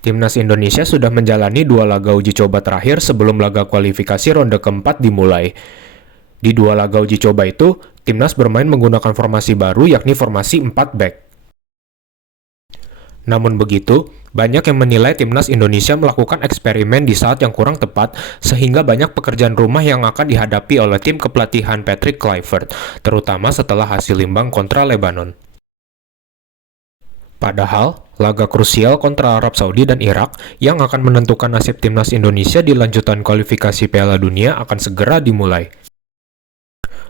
Timnas Indonesia sudah menjalani 2 laga uji coba terakhir sebelum laga kualifikasi ronde keempat dimulai. Di 2 laga uji coba itu, Timnas bermain menggunakan formasi baru yakni formasi 4 back. Namun begitu, banyak yang menilai Timnas Indonesia melakukan eksperimen di saat yang kurang tepat sehingga banyak pekerjaan rumah yang akan dihadapi oleh tim kepelatihan Patrick Kluivert, terutama setelah hasil imbang kontra Lebanon. Padahal, laga krusial kontra Arab Saudi dan Irak yang akan menentukan nasib Timnas Indonesia di lanjutan kualifikasi Piala Dunia akan segera dimulai.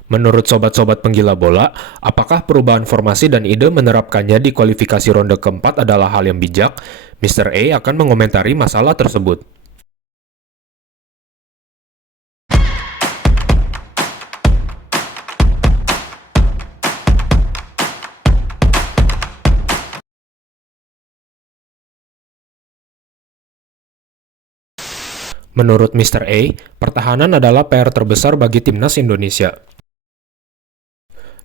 Menurut sobat-sobat penggila bola, apakah perubahan formasi dan ide menerapkannya di kualifikasi ronde keempat adalah hal yang bijak? Mr. A akan mengomentari masalah tersebut. Menurut Mr. A, pertahanan adalah PR terbesar bagi Timnas Indonesia.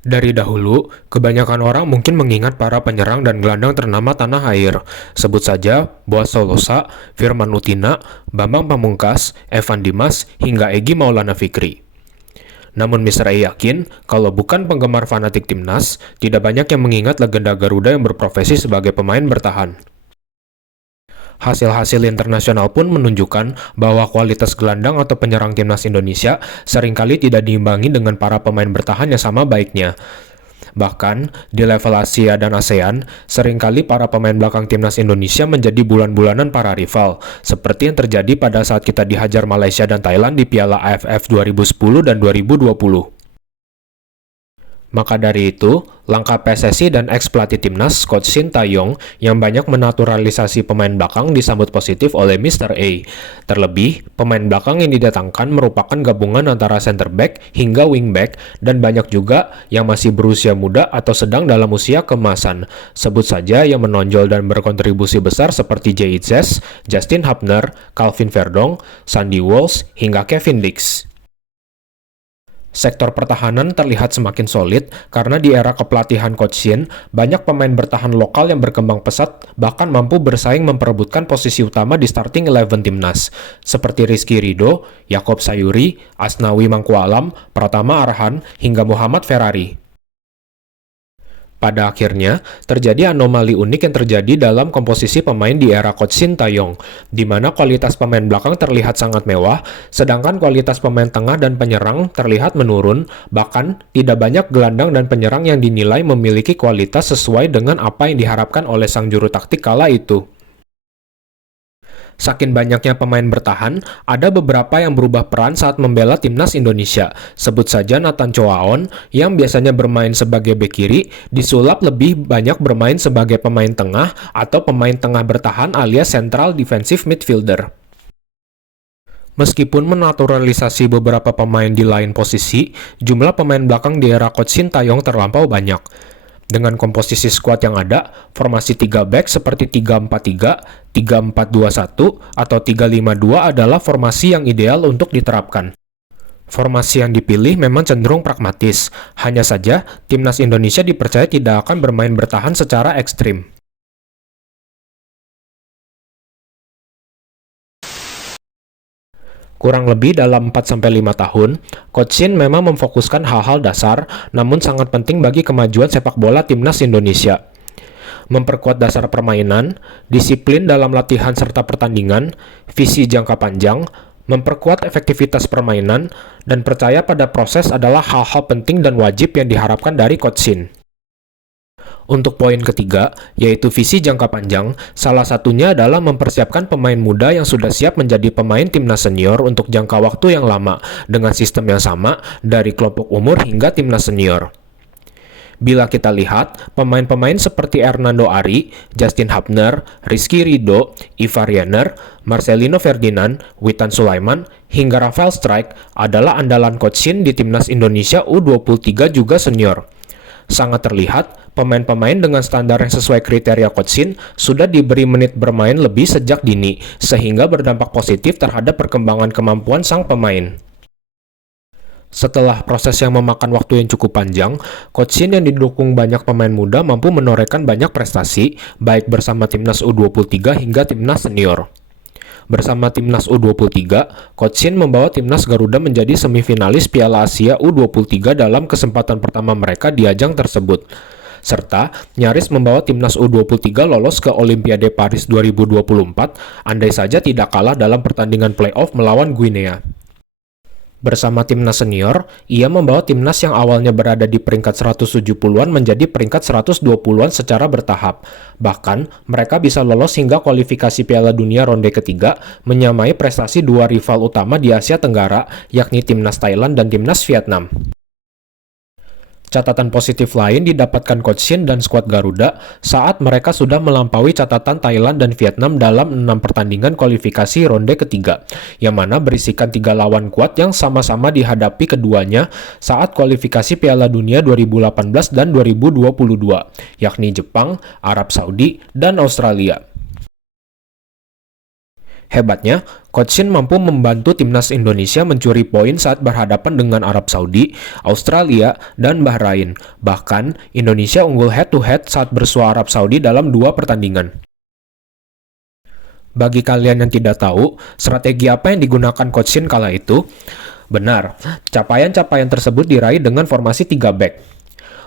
Dari dahulu, kebanyakan orang mungkin mengingat para penyerang dan gelandang ternama tanah air. Sebut saja Boaz Solosa, Firman Utina, Bambang Pamungkas, Evan Dimas, hingga Egy Maulana Fikri. Namun Mr. A yakin, kalau bukan penggemar fanatik Timnas, tidak banyak yang mengingat legenda Garuda yang berprofesi sebagai pemain bertahan. Hasil-hasil internasional pun menunjukkan bahwa kualitas gelandang atau penyerang Timnas Indonesia seringkali tidak diimbangi dengan para pemain bertahan yang sama baiknya. Bahkan, di level Asia dan ASEAN, seringkali para pemain belakang Timnas Indonesia menjadi bulan-bulanan para rival, seperti yang terjadi pada saat kita dihajar Malaysia dan Thailand di Piala AFF 2010 dan 2020. Maka dari itu, langkah PSSI dan ex-pelatih Timnas, Coach Shin Tae-yong, yang banyak menaturalisasi pemain belakang disambut positif oleh Mr. A. Terlebih, pemain belakang yang didatangkan merupakan gabungan antara center back hingga wing back, dan banyak juga yang masih berusia muda atau sedang dalam usia keemasan. Sebut saja yang menonjol dan berkontribusi besar seperti Jay Itzes, Justin Hubner, Calvin Verdong, Sandy Walsh, hingga Kevin Dix. Sektor pertahanan terlihat semakin solid karena di era kepelatihan Coach Shin, banyak pemain bertahan lokal yang berkembang pesat bahkan mampu bersaing memperebutkan posisi utama di starting 11 Timnas, seperti Rizky Ridho, Yaakob Sayuri, Asnawi Mangkualam, Pratama Arhan, hingga Muhammad Ferrari. Pada akhirnya, terjadi anomali unik yang terjadi dalam komposisi pemain di era Coach Shin Tae-yong, di mana kualitas pemain belakang terlihat sangat mewah, sedangkan kualitas pemain tengah dan penyerang terlihat menurun, bahkan tidak banyak gelandang dan penyerang yang dinilai memiliki kualitas sesuai dengan apa yang diharapkan oleh sang juru taktik kala itu. Saking banyaknya pemain bertahan, ada beberapa yang berubah peran saat membela Timnas Indonesia. Sebut saja Nathan Choaon, yang biasanya bermain sebagai bek kiri, disulap lebih banyak bermain sebagai pemain tengah atau pemain tengah bertahan alias central defensive midfielder. Meskipun menaturalisasi beberapa pemain di lain posisi, jumlah pemain belakang di era Coach Shin Tae-yong terlampau banyak. Dengan komposisi skuad yang ada, formasi 3 back seperti 3-4-3, 3-4-2-1, atau 3-5-2 adalah formasi yang ideal untuk diterapkan. Formasi yang dipilih memang cenderung pragmatis, hanya saja Timnas Indonesia dipercaya tidak akan bermain bertahan secara ekstrim. Kurang lebih dalam 4-5 tahun, Coach Shin memang memfokuskan hal-hal dasar, namun sangat penting bagi kemajuan sepak bola Timnas Indonesia. Memperkuat dasar permainan, disiplin dalam latihan serta pertandingan, visi jangka panjang, memperkuat efektivitas permainan, dan percaya pada proses adalah hal-hal penting dan wajib yang diharapkan dari Coach Shin. Untuk poin ketiga, yaitu visi jangka panjang, salah satunya adalah mempersiapkan pemain muda yang sudah siap menjadi pemain timnas senior untuk jangka waktu yang lama, dengan sistem yang sama dari kelompok umur hingga timnas senior. Bila kita lihat, pemain-pemain seperti Hernando Ari, Justin Hubner, Rizky Ridho, Ivar Jenner, Marcelino Ferdinand, Witan Sulaiman, hingga Rafael Strijk adalah andalan Coach Shin di timnas Indonesia U23 juga senior. Sangat terlihat, pemain-pemain dengan standar yang sesuai kriteria Coach Shin sudah diberi menit bermain lebih sejak dini, sehingga berdampak positif terhadap perkembangan kemampuan sang pemain. Setelah proses yang memakan waktu yang cukup panjang, Coach Shin yang didukung banyak pemain muda mampu menorehkan banyak prestasi, baik bersama timnas U23 hingga timnas senior. Bersama timnas U23, Coach Shin membawa timnas Garuda menjadi semifinalis Piala Asia U23 dalam kesempatan pertama mereka di ajang tersebut, serta nyaris membawa timnas U23 lolos ke Olimpiade Paris 2024, andai saja tidak kalah dalam pertandingan playoff melawan Guinea. Bersama timnas senior, ia membawa timnas yang awalnya berada di peringkat 170-an menjadi peringkat 120-an secara bertahap. Bahkan, mereka bisa lolos hingga kualifikasi Piala Dunia ronde ketiga, menyamai prestasi dua rival utama di Asia Tenggara, yakni timnas Thailand dan timnas Vietnam. Catatan positif lain didapatkan Coach Shin dan skuad Garuda saat mereka sudah melampaui catatan Thailand dan Vietnam dalam 6 pertandingan kualifikasi ronde ketiga, yang mana berisikan 3 lawan kuat yang sama-sama dihadapi keduanya saat kualifikasi Piala Dunia 2018 dan 2022, yakni Jepang, Arab Saudi, dan Australia. Hebatnya, Coach Shin mampu membantu timnas Indonesia mencuri poin saat berhadapan dengan Arab Saudi, Australia, dan Bahrain. Bahkan, Indonesia unggul head-to-head saat bersua Arab Saudi dalam 2 pertandingan. Bagi kalian yang tidak tahu, strategi apa yang digunakan Coach Shin kala itu? Benar, capaian-capaian tersebut diraih dengan formasi 3 back.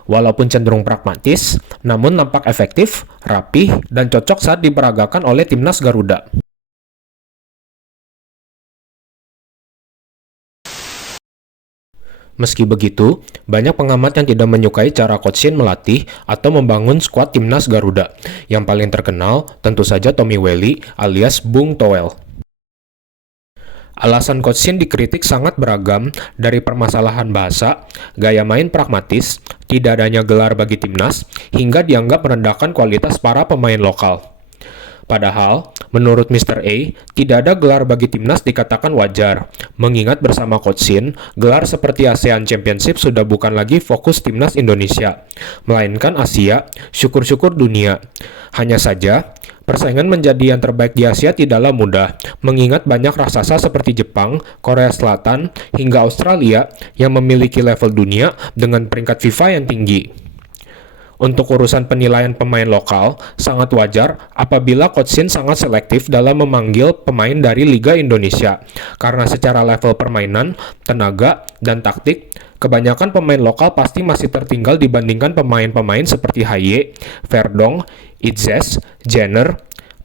Walaupun cenderung pragmatis, namun nampak efektif, rapih, dan cocok saat diperagakan oleh timnas Garuda. Meski begitu, banyak pengamat yang tidak menyukai cara Coach Shin melatih atau membangun skuad timnas Garuda. Yang paling terkenal tentu saja Tommy Welly alias Bung Toel. Alasan Coach Shin dikritik sangat beragam, dari permasalahan bahasa, gaya main pragmatis, tidak adanya gelar bagi timnas, hingga dianggap merendahkan kualitas para pemain lokal. Padahal, menurut Mr. A, tidak ada gelar bagi timnas dikatakan wajar, mengingat bersama Coach Shin, gelar seperti ASEAN Championship sudah bukan lagi fokus timnas Indonesia, melainkan Asia, syukur-syukur dunia. Hanya saja, persaingan menjadi yang terbaik di Asia tidaklah mudah, mengingat banyak raksasa seperti Jepang, Korea Selatan, hingga Australia yang memiliki level dunia dengan peringkat FIFA yang tinggi. Untuk urusan penilaian pemain lokal, sangat wajar apabila Coach Shin sangat selektif dalam memanggil pemain dari Liga Indonesia. Karena secara level permainan, tenaga, dan taktik, kebanyakan pemain lokal pasti masih tertinggal dibandingkan pemain-pemain seperti Haye, Verdong, Itzes, Jenner,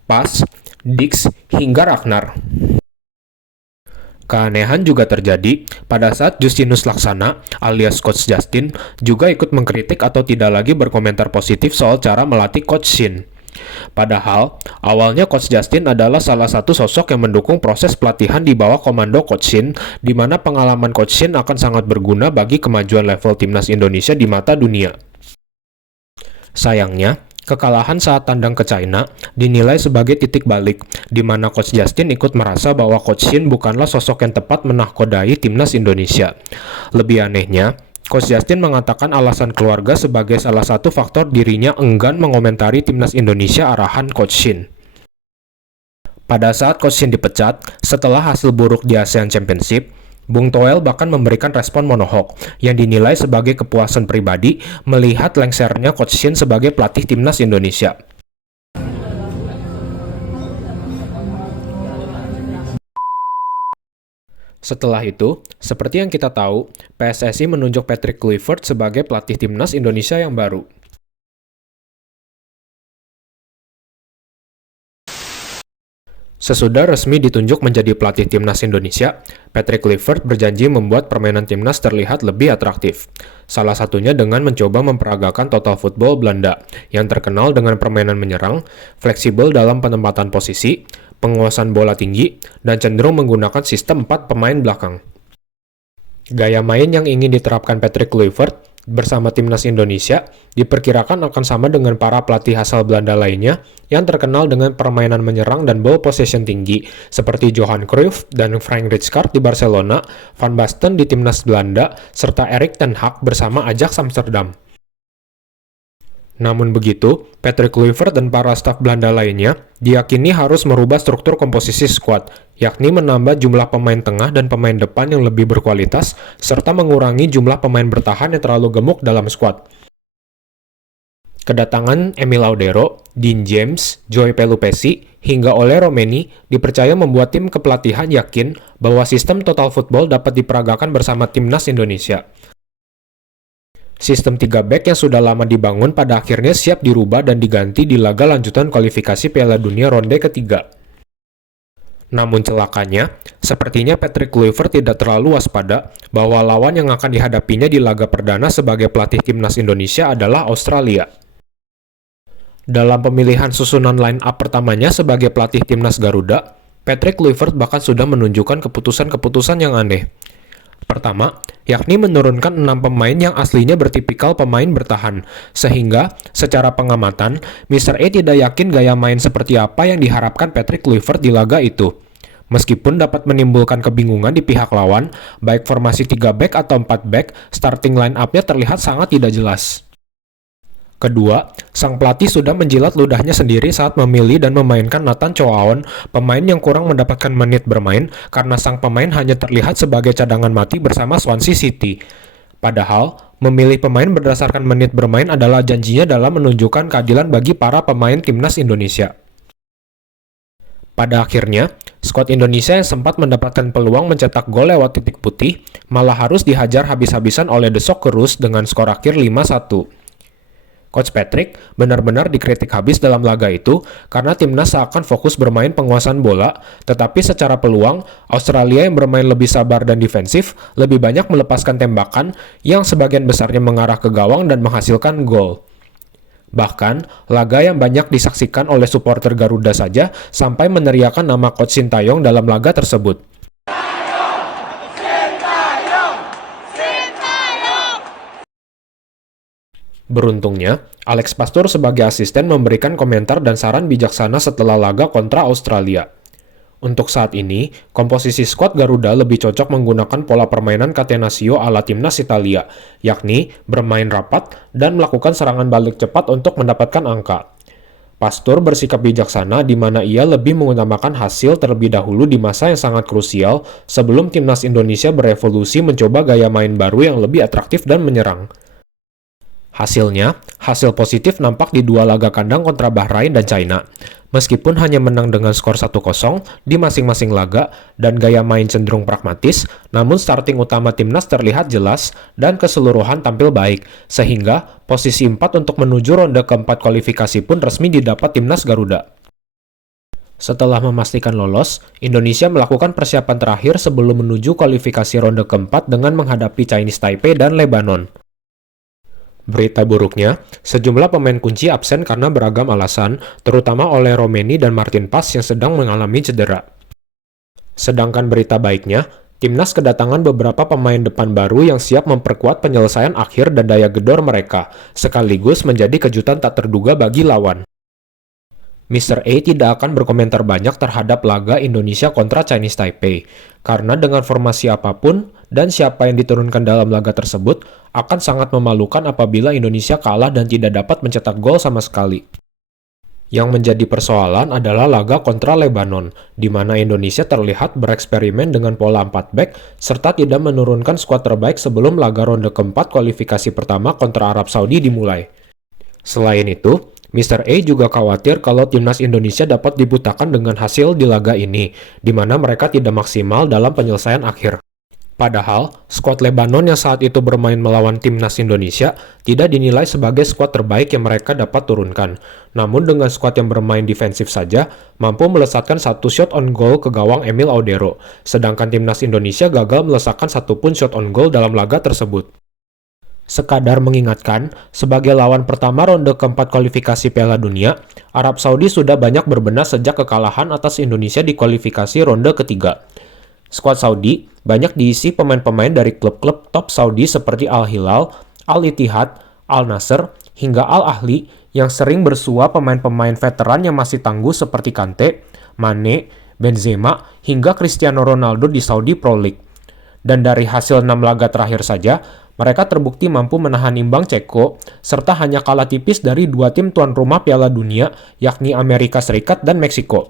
Pas, Dix, hingga Ragnar. Keanehan juga terjadi pada saat Justinus Laksana alias Coach Justin juga ikut mengkritik atau tidak lagi berkomentar positif soal cara melatih Coach Shin. Padahal, awalnya Coach Justin adalah salah satu sosok yang mendukung proses pelatihan di bawah komando Coach Shin, di mana pengalaman Coach Shin akan sangat berguna bagi kemajuan level timnas Indonesia di mata dunia. Sayangnya, kekalahan saat tandang ke China dinilai sebagai titik balik, di mana Coach Justin ikut merasa bahwa Coach Shin bukanlah sosok yang tepat menahkodai timnas Indonesia. Lebih anehnya, Coach Justin mengatakan alasan keluarga sebagai salah satu faktor dirinya enggan mengomentari timnas Indonesia arahan Coach Shin. Pada saat Coach Shin dipecat, setelah hasil buruk di ASEAN Championship, Bung Toel bahkan memberikan respon monohok yang dinilai sebagai kepuasan pribadi melihat lengsernya Coach Shin sebagai pelatih timnas Indonesia. Setelah itu, seperti yang kita tahu, PSSI menunjuk Patrick Kluivert sebagai pelatih timnas Indonesia yang baru. Sesudah resmi ditunjuk menjadi pelatih timnas Indonesia, Patrick Kluivert berjanji membuat permainan timnas terlihat lebih atraktif. Salah satunya dengan mencoba memperagakan total football Belanda, yang terkenal dengan permainan menyerang, fleksibel dalam penempatan posisi, penguasaan bola tinggi, dan cenderung menggunakan sistem 4 pemain belakang. Gaya main yang ingin diterapkan Patrick Kluivert bersama timnas Indonesia diperkirakan akan sama dengan para pelatih asal Belanda lainnya yang terkenal dengan permainan menyerang dan ball possession tinggi seperti Johan Cruyff dan Frank Rijkaard di Barcelona, Van Basten di timnas Belanda, serta Erik ten Hag bersama Ajax Amsterdam. Namun begitu, Patrick Kluivert dan para staf Belanda lainnya diyakini harus merubah struktur komposisi skuad, yakni menambah jumlah pemain tengah dan pemain depan yang lebih berkualitas, serta mengurangi jumlah pemain bertahan yang terlalu gemuk dalam skuad. Kedatangan Emil Audero, Dean James, Joey Pelupesi, hingga Ole Romeni dipercaya membuat tim kepelatihan yakin bahwa sistem total football dapat diperagakan bersama timnas Indonesia. Sistem 3 back yang sudah lama dibangun pada akhirnya siap dirubah dan diganti di laga lanjutan kualifikasi Piala Dunia ronde ketiga. Namun celakanya, sepertinya Patrick Kluivert tidak terlalu waspada bahwa lawan yang akan dihadapinya di laga perdana sebagai pelatih timnas Indonesia adalah Australia. Dalam pemilihan susunan line-up pertamanya sebagai pelatih timnas Garuda, Patrick Kluivert bahkan sudah menunjukkan keputusan-keputusan yang aneh. Pertama, yakni menurunkan 6 pemain yang aslinya bertipikal pemain bertahan, sehingga secara pengamatan, Mr. A tidak yakin gaya main seperti apa yang diharapkan Patrick Kluivert di laga itu. Meskipun dapat menimbulkan kebingungan di pihak lawan, baik formasi 3 back atau 4 back, starting line-up-nya terlihat sangat tidak jelas. Kedua, sang pelatih sudah menjilat ludahnya sendiri saat memilih dan memainkan Nathan Choaon, pemain yang kurang mendapatkan menit bermain karena sang pemain hanya terlihat sebagai cadangan mati bersama Swansea City. Padahal, memilih pemain berdasarkan menit bermain adalah janjinya dalam menunjukkan keadilan bagi para pemain timnas Indonesia. Pada akhirnya, skuad Indonesia yang sempat mendapatkan peluang mencetak gol lewat titik putih malah harus dihajar habis-habisan oleh The Socceroos dengan skor akhir 5-1. Coach Patrick benar-benar dikritik habis dalam laga itu karena timnas seakan fokus bermain penguasaan bola, tetapi secara peluang, Australia yang bermain lebih sabar dan defensif lebih banyak melepaskan tembakan yang sebagian besarnya mengarah ke gawang dan menghasilkan gol. Bahkan, laga yang banyak disaksikan oleh supporter Garuda saja sampai meneriakan nama Coach Sintayong dalam laga tersebut. Beruntungnya, Alex Pastoor sebagai asisten memberikan komentar dan saran bijaksana setelah laga kontra Australia. Untuk saat ini, komposisi skuad Garuda lebih cocok menggunakan pola permainan Catenaccio ala timnas Italia, yakni bermain rapat dan melakukan serangan balik cepat untuk mendapatkan angka. Pastoor bersikap bijaksana di mana ia lebih mengutamakan hasil terlebih dahulu di masa yang sangat krusial sebelum timnas Indonesia berevolusi mencoba gaya main baru yang lebih atraktif dan menyerang. Hasilnya, hasil positif nampak di 2 laga kandang kontra Bahrain dan China. Meskipun hanya menang dengan skor 1-0 di masing-masing laga dan gaya main cenderung pragmatis, namun starting utama timnas terlihat jelas dan keseluruhan tampil baik, sehingga posisi 4 untuk menuju ronde keempat kualifikasi pun resmi didapat timnas Garuda. Setelah memastikan lolos, Indonesia melakukan persiapan terakhir sebelum menuju kualifikasi ronde keempat dengan menghadapi Chinese Taipei dan Lebanon. Berita buruknya, sejumlah pemain kunci absen karena beragam alasan, terutama oleh Romeni dan Martin Pas yang sedang mengalami cedera. Sedangkan berita baiknya, timnas kedatangan beberapa pemain depan baru yang siap memperkuat penyelesaian akhir dan daya gedor mereka, sekaligus menjadi kejutan tak terduga bagi lawan. Mr. A tidak akan berkomentar banyak terhadap laga Indonesia kontra Chinese Taipei, karena dengan formasi apapun dan siapa yang diturunkan dalam laga tersebut akan sangat memalukan apabila Indonesia kalah dan tidak dapat mencetak gol sama sekali. Yang menjadi persoalan adalah laga kontra Lebanon, di mana Indonesia terlihat bereksperimen dengan pola 4 back serta tidak menurunkan skuad terbaik sebelum laga ronde keempat kualifikasi pertama kontra Arab Saudi dimulai. Selain itu, Mr. A juga khawatir kalau timnas Indonesia dapat dibutakan dengan hasil di laga ini, di mana mereka tidak maksimal dalam penyelesaian akhir. Padahal, skuad Lebanon yang saat itu bermain melawan timnas Indonesia tidak dinilai sebagai skuad terbaik yang mereka dapat turunkan. Namun dengan skuad yang bermain defensif saja, mampu melesatkan 1 shot on goal ke gawang Emil Audero, sedangkan timnas Indonesia gagal melesatkan 1 pun shot on goal dalam laga tersebut. Sekadar mengingatkan, sebagai lawan pertama ronde keempat kualifikasi Piala Dunia, Arab Saudi sudah banyak berbenah sejak kekalahan atas Indonesia di kualifikasi ronde ketiga. Skuad Saudi banyak diisi pemain-pemain dari klub-klub top Saudi seperti Al-Hilal, Al-Ittihad, Al-Nasr, hingga Al-Ahli yang sering bersua pemain-pemain veteran yang masih tangguh seperti Kante, Mane, Benzema, hingga Cristiano Ronaldo di Saudi Pro League. Dan dari hasil 6 laga terakhir saja, Mereka terbukti mampu menahan imbang Ceko, serta hanya kalah tipis dari dua tim tuan rumah Piala Dunia, yakni Amerika Serikat dan Meksiko.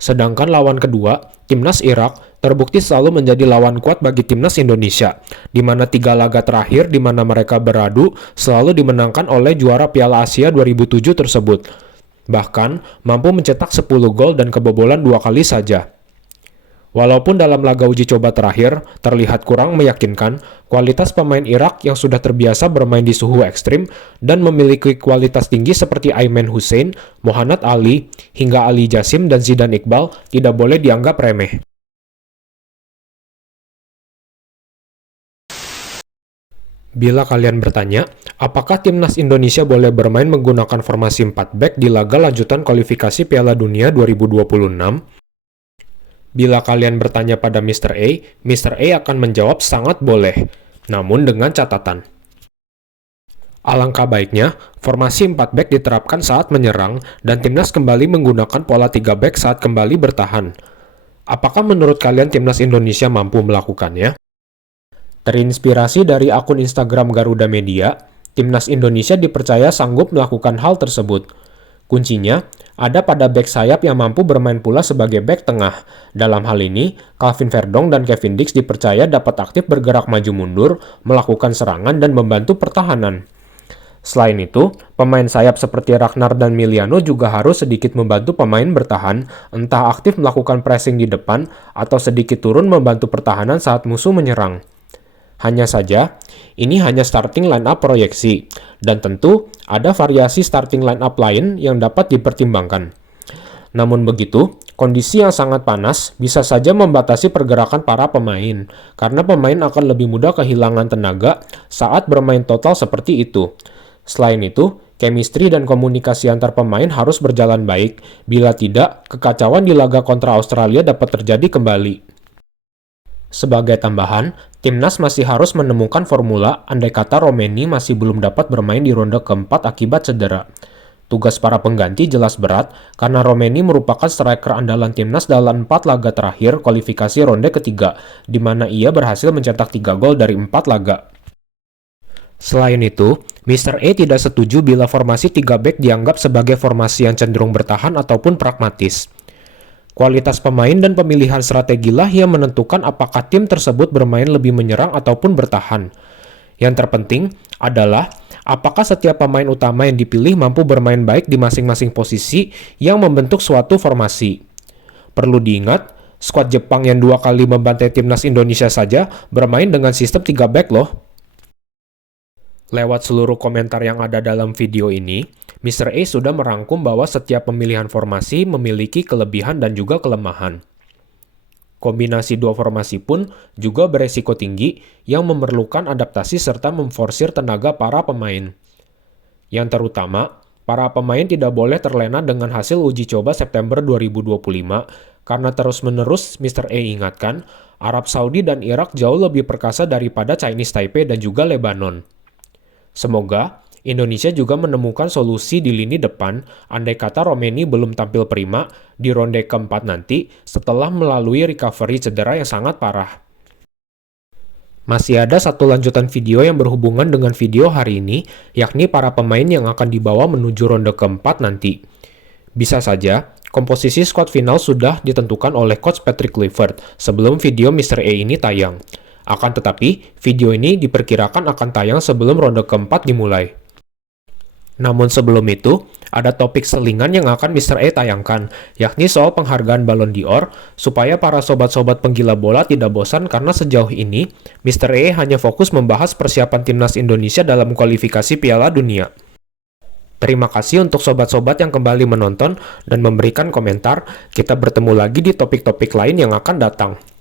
Sedangkan lawan kedua, timnas Irak, terbukti selalu menjadi lawan kuat bagi timnas Indonesia, di mana 3 laga terakhir di mana mereka beradu selalu dimenangkan oleh juara Piala Asia 2007 tersebut. Bahkan, mampu mencetak 10 gol dan kebobolan 2 kali saja. Walaupun dalam laga uji coba terakhir terlihat kurang meyakinkan, kualitas pemain Irak yang sudah terbiasa bermain di suhu ekstrim dan memiliki kualitas tinggi seperti Aiman Hussein, Mohanad Ali, hingga Ali Jasim dan Zidan Iqbal tidak boleh dianggap remeh. Bila kalian bertanya, apakah timnas Indonesia boleh bermain menggunakan formasi 4 back di laga lanjutan kualifikasi Piala Dunia 2026? Bila kalian bertanya pada Mr. A akan menjawab sangat boleh, namun dengan catatan. Alangkah baiknya, formasi 4 back diterapkan saat menyerang dan timnas kembali menggunakan pola 3 back saat kembali bertahan. Apakah menurut kalian timnas Indonesia mampu melakukannya? Terinspirasi dari akun Instagram Garuda Media, timnas Indonesia dipercaya sanggup melakukan hal tersebut. Kuncinya ada pada bek sayap yang mampu bermain pula sebagai bek tengah. Dalam hal ini, Calvin Verdong dan Kevin Dix dipercaya dapat aktif bergerak maju mundur, melakukan serangan dan membantu pertahanan. Selain itu, pemain sayap seperti Ragnar dan Miliano juga harus sedikit membantu pemain bertahan, entah aktif melakukan pressing di depan atau sedikit turun membantu pertahanan saat musuh menyerang. Hanya saja, ini hanya starting line-up proyeksi, dan tentu ada variasi starting line-up lain yang dapat dipertimbangkan. Namun begitu, kondisi yang sangat panas bisa saja membatasi pergerakan para pemain, karena pemain akan lebih mudah kehilangan tenaga saat bermain total seperti itu. Selain itu, chemistry dan komunikasi antar pemain harus berjalan baik, bila tidak, kekacauan di laga kontra Australia dapat terjadi kembali. Sebagai tambahan, timnas masih harus menemukan formula andai kata Romeni masih belum dapat bermain di ronde keempat akibat cedera. Tugas para pengganti jelas berat karena Romeni merupakan striker andalan timnas dalam 4 laga terakhir kualifikasi ronde ketiga, di mana ia berhasil mencetak 3 gol dari 4 laga. Selain itu, Mr. A tidak setuju bila formasi 3 back dianggap sebagai formasi yang cenderung bertahan ataupun pragmatis. Kualitas pemain dan pemilihan strategilah yang menentukan apakah tim tersebut bermain lebih menyerang ataupun bertahan. Yang terpenting adalah apakah setiap pemain utama yang dipilih mampu bermain baik di masing-masing posisi yang membentuk suatu formasi. Perlu diingat, skuad Jepang yang 2 kali membantai timnas Indonesia saja bermain dengan sistem 3 back loh. Lewat seluruh komentar yang ada dalam video ini, Mr. A sudah merangkum bahwa setiap pemilihan formasi memiliki kelebihan dan juga kelemahan. Kombinasi dua formasi pun juga beresiko tinggi yang memerlukan adaptasi serta memforsir tenaga para pemain. Yang terutama, para pemain tidak boleh terlena dengan hasil uji coba September 2025 karena terus-menerus Mr. A ingatkan, Arab Saudi dan Irak jauh lebih perkasa daripada Chinese Taipei dan juga Lebanon. Semoga Indonesia juga menemukan solusi di lini depan andai kata Romeni belum tampil prima di ronde keempat nanti setelah melalui recovery cedera yang sangat parah. Masih ada satu lanjutan video yang berhubungan dengan video hari ini, yakni para pemain yang akan dibawa menuju ronde keempat nanti. Bisa saja, komposisi skuad final sudah ditentukan oleh Coach Patrick Kluivert sebelum video Mr. A ini tayang. Akan tetapi, video ini diperkirakan akan tayang sebelum ronde keempat dimulai. Namun sebelum itu, ada topik selingan yang akan Mr. A tayangkan, yakni soal penghargaan Ballon d'Or, supaya para sobat-sobat penggila bola tidak bosan karena sejauh ini, Mr. A hanya fokus membahas persiapan timnas Indonesia dalam kualifikasi Piala Dunia. Terima kasih untuk sobat-sobat yang kembali menonton dan memberikan komentar. Kita bertemu lagi di topik-topik lain yang akan datang.